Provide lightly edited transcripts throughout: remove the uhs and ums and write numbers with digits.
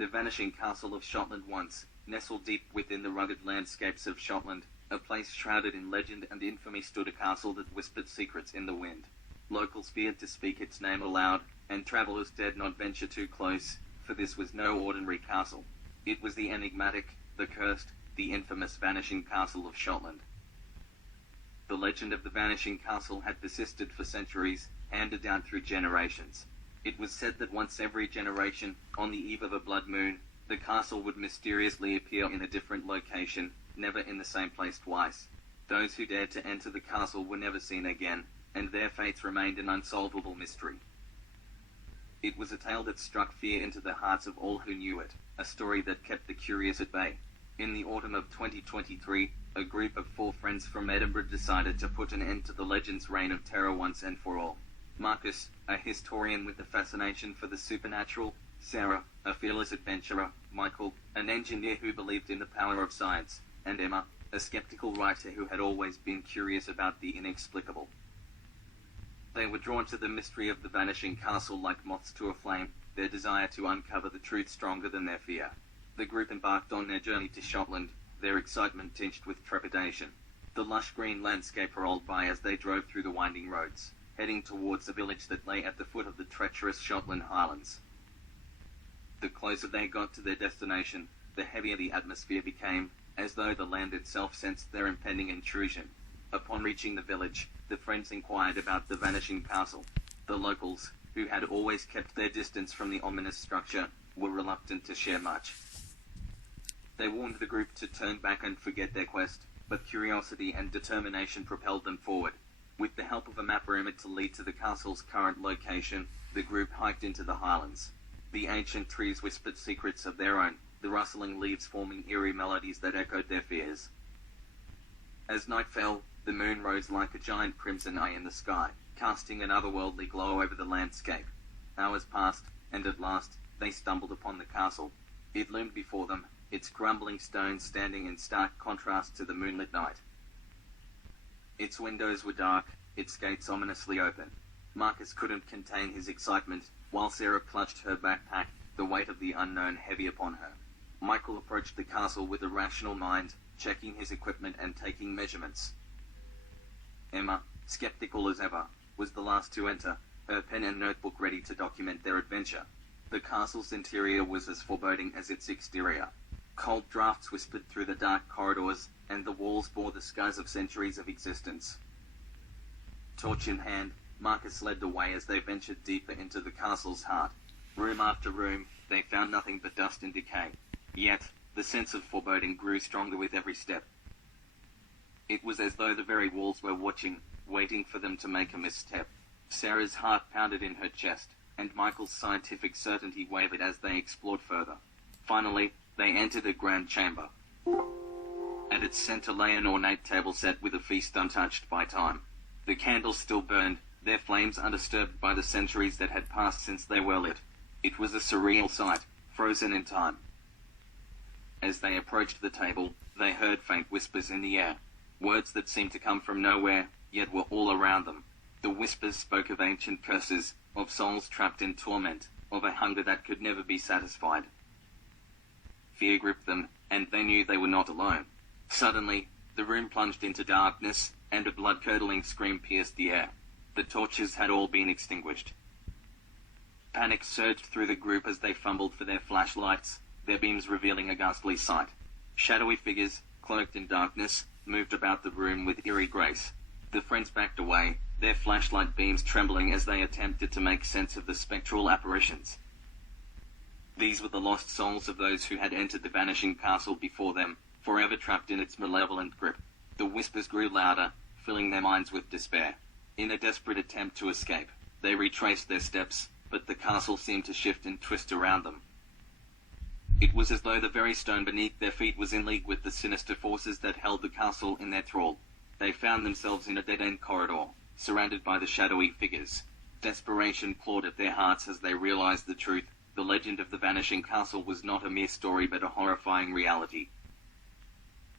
The Vanishing Castle of Schottland once, nestled deep within the rugged landscapes of Schottland, a place shrouded in legend and infamy, stood a castle that whispered secrets in the wind. Locals feared to speak its name aloud, and travellers dared not venture too close, for this was no ordinary castle. It was the enigmatic, the cursed, the infamous Vanishing Castle of Schottland. The legend of the Vanishing Castle had persisted for centuries, handed down through generations. It was said that once every generation, on the eve of a blood moon, the castle would mysteriously appear in a different location, never in the same place twice. Those who dared to enter the castle were never seen again, and their fates remained an unsolvable mystery. It was a tale that struck fear into the hearts of all who knew it, a story that kept the curious at bay. In the autumn of 2023, a group of 4 friends from Edinburgh decided to put an end to the legend's reign of terror once and for all. Marcus, a historian with a fascination for the supernatural; Sarah, a fearless adventurer; Michael, an engineer who believed in the power of science; and Emma, a skeptical writer who had always been curious about the inexplicable. They were drawn to the mystery of the Vanishing Castle like moths to a flame, their desire to uncover the truth stronger than their fear. The group embarked on their journey to Schottland, their excitement tinged with trepidation. The lush green landscape rolled by as they drove through the winding roads, heading towards a village that lay at the foot of the treacherous Shetland Highlands. The closer they got to their destination, the heavier the atmosphere became, as though the land itself sensed their impending intrusion. Upon reaching the village, the friends inquired about the Vanishing Castle. The locals, who had always kept their distance from the ominous structure, were reluctant to share much. They warned the group to turn back and forget their quest, but curiosity and determination propelled them forward. With the help of a map rumored to lead to the castle's current location, the group hiked into the highlands. The ancient trees whispered secrets of their own, the rustling leaves forming eerie melodies that echoed their fears. As night fell, the moon rose like a giant crimson eye in the sky, casting an otherworldly glow over the landscape. Hours passed, and at last, they stumbled upon the castle. It loomed before them, its crumbling stones standing in stark contrast to the moonlit night. Its windows were dark, its gates ominously open. Marcus couldn't contain his excitement, while Sarah clutched her backpack, the weight of the unknown heavy upon her. Michael approached the castle with a rational mind, checking his equipment and taking measurements. Emma, skeptical as ever, was the last to enter, her pen and notebook ready to document their adventure. The castle's interior was as foreboding as its exterior. Cold drafts whispered through the dark corridors, and the walls bore the scars of centuries of existence. Torch in hand, Marcus led the way as they ventured deeper into the castle's heart. Room after room, they found nothing but dust and decay. Yet, the sense of foreboding grew stronger with every step. It was as though the very walls were watching, waiting for them to make a misstep. Sarah's heart pounded in her chest, and Michael's scientific certainty wavered as they explored further. Finally, they entered a grand chamber. At its center lay an ornate table set with a feast untouched by time. The candles still burned, their flames undisturbed by the centuries that had passed since they were lit. It was a surreal sight, frozen in time. As they approached the table, they heard faint whispers in the air, words that seemed to come from nowhere, yet were all around them. The whispers spoke of ancient curses, of souls trapped in torment, of a hunger that could never be satisfied. Fear gripped them, and they knew they were not alone. Suddenly, the room plunged into darkness, and a blood-curdling scream pierced the air. The torches had all been extinguished. Panic surged through the group as they fumbled for their flashlights, their beams revealing a ghastly sight. Shadowy figures, cloaked in darkness, moved about the room with eerie grace. The friends backed away, their flashlight beams trembling as they attempted to make sense of the spectral apparitions. These were the lost souls of those who had entered the Vanishing Castle before them, forever trapped in its malevolent grip. The whispers grew louder, filling their minds with despair. In a desperate attempt to escape, they retraced their steps, but the castle seemed to shift and twist around them. It was as though the very stone beneath their feet was in league with the sinister forces that held the castle in their thrall. They found themselves in a dead-end corridor, surrounded by the shadowy figures. Desperation clawed at their hearts as they realized the truth. The legend of the Vanishing Castle was not a mere story but a horrifying reality.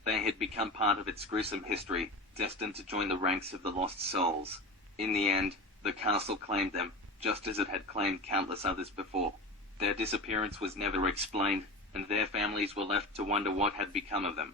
They had become part of its gruesome history, destined to join the ranks of the lost souls. In the end, the castle claimed them, just as it had claimed countless others before. Their disappearance was never explained, and their families were left to wonder what had become of them.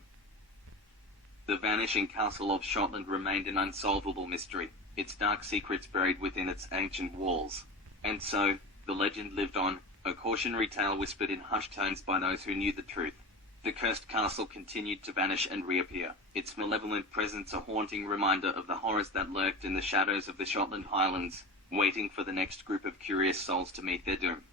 The Vanishing Castle of Schottland remained an unsolvable mystery, its dark secrets buried within its ancient walls. And so, the legend lived on, a cautionary tale whispered in hushed tones by those who knew the truth. The cursed castle continued to vanish and reappear, its malevolent presence a haunting reminder of the horrors that lurked in the shadows of the Schottland Highlands, waiting for the next group of curious souls to meet their doom.